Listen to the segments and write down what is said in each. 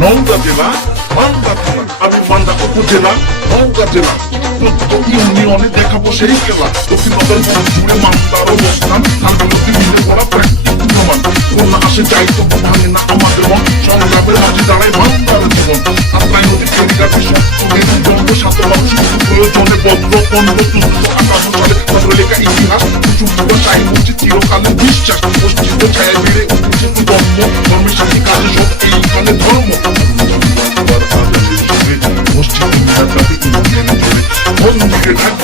নওগাঁ জেলা মান্দা থানা আমি মান্দা উপজেলা নওগাঁ জেলা প্রত্যেক ইউনিয়নে দেখাবো সেই খেলা দক্ষিণ নগর জুড়ে মান্দার অবস্থান ঠান্ডা নদী মিলে পড়া প্রাকৃতিক প্রমাণ কন্যা আসে যাই তো ভাঙে না আমাদের মন সংগ্রামের মাঝে দাঁড়ায় মান্দার জীবন আত্রাই নদী ফেরিঘাটে সপ্তমের জন্ম সাত মানুষ প্রয়োজনে বদ্র পণ্য তুল্য আকাশ সালে ভদ্র লেখা ইতিহাস কুচুম্ব চাই মুচি চিরকালীন বিশ্বাস অস্তিত্ব ছায়া বেড়ে উঠেছে ধর্ম ধর্মের সাথে কাজে সব এইখানে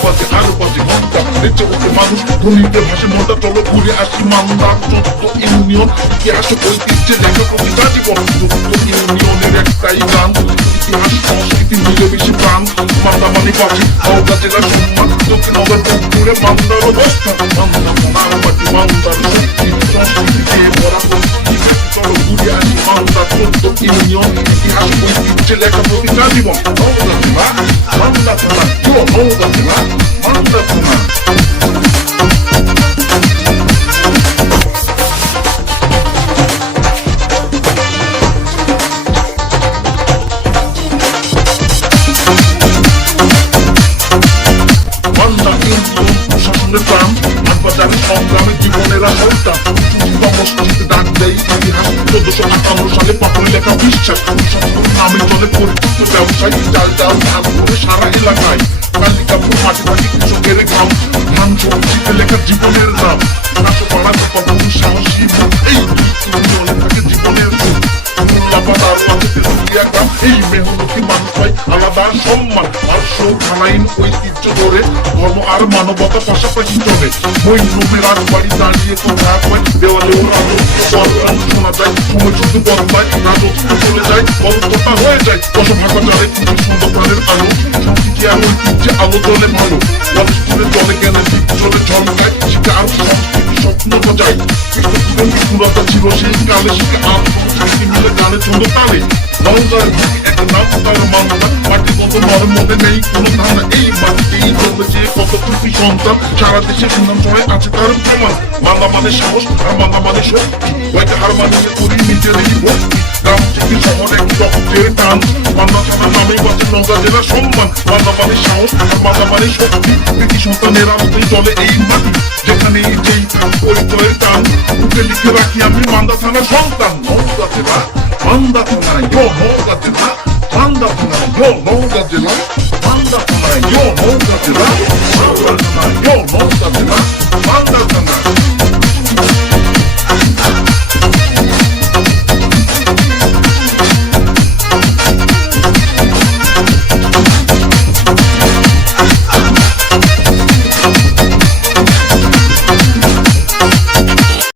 বাজে আর বাজে ঘণ্টা নেচে ওঠে মানুষ। ধনীতে ভাসে মনটা চলো ঘুরে আসি মান্দা চোদ্দ ইউনিয়ন। ইতিহাস ঐতিহ্যে লেখা প্রতিটা জীবন। চোদ্দ ইউনিয়নের একটাই গান ইতিহাস, সংস্কৃতি মিলে বেশি প্রাণ। মান্দা মানে বাসি নওগা জেলার সম্মান। দক্ষিণ নগর পুকুরে মান্দার অবস্থান। মান্দা সোনার মাটি শক্তি সংস্কৃতিতে ভরা প্রকৃতি চলো ঘুরে আসি মান্দা চোদ্দ ইউনিয়ন ইতিহাস ঐতিহ্যে লেখা প্রতিটা জীবন নওগা জেলা মান্দা থানা ইয়ো নওগা জেলা মান্দা থানা মান্দা প্রাণ হাটবাজারের সংগ্রামে জীবনেরা চুরিবা মসজিদে ডাক দেয় ইতিহাস চোদ্দশো আটান্ন সালে পাথরে লেখা বিশ্বাস নামে চলে পরিচিত ব্যবসায়ী চাল চাল ধান করে সারা এলাকায় কালিকাপুর মাটি মাটি কৃষকের গ্রাম ধান সবজিতে লেখা জীবনের নাম কপাপুর সাহসী আলাদা সম্মান, আর সৌখানাইন ঐতিহ্য ধরে, ধর্ম আর মানবতা পাশাপাশি চলে। ওই নবীর আর বাড়ি দাঁড়িয়ে কথা হয় দেওয়ালেও রাজত্ব বদলান শোনা যায় সময় শুধু বদলায় রাজত্ব চলে যায় গল্পটা হয়ে যায়। দশ ভাগা জালে কিন্তু আলো। সংস্কৃতি আর ঐতিহ্যে আলো চলে ভালো। রাজস্থানে চলে কেন চলে ঝলকায়, শিখে আর সংস্কৃতি স্বপ্ন বজায়। বিপুলতা ছিল সেই কালে শিখে আর সংস্কৃতি মিলে গানে ছন্দ তালে। বুকে এক নাম তার মানবা কত মধ্যে নেই কোনো ধারণা এই মাটিতেই জন্মেছে কত কৃতি সন্তান সারা দেশে সুনাম ছড়ায় আছে তার প্রমাণ মান্দা মানে সাহস আর মান্দা মানে শক্তি হার মানিয়ে করি নিজেরই ভক্তি থেকে শহর রক্তের টান মান্দা থানার নামেই বাঁচে নওগাঁ জেলার সম্মান মান্দা মানে সাহস আর মান্দা মানে শক্তি কৃতি সন্তানের আলোতেই চলে এই মাটি যেখানে যেই থাক পরিচয়ের টান বুকে লিখে রাখি আমি মান্দা থানার সন্তান নওগাঁ জেলা মান্দা থানা ইয়ো নওগাঁ জেলা Wonderful, your most of the light. Wonderful, your most of the light. Wonderful, your most of the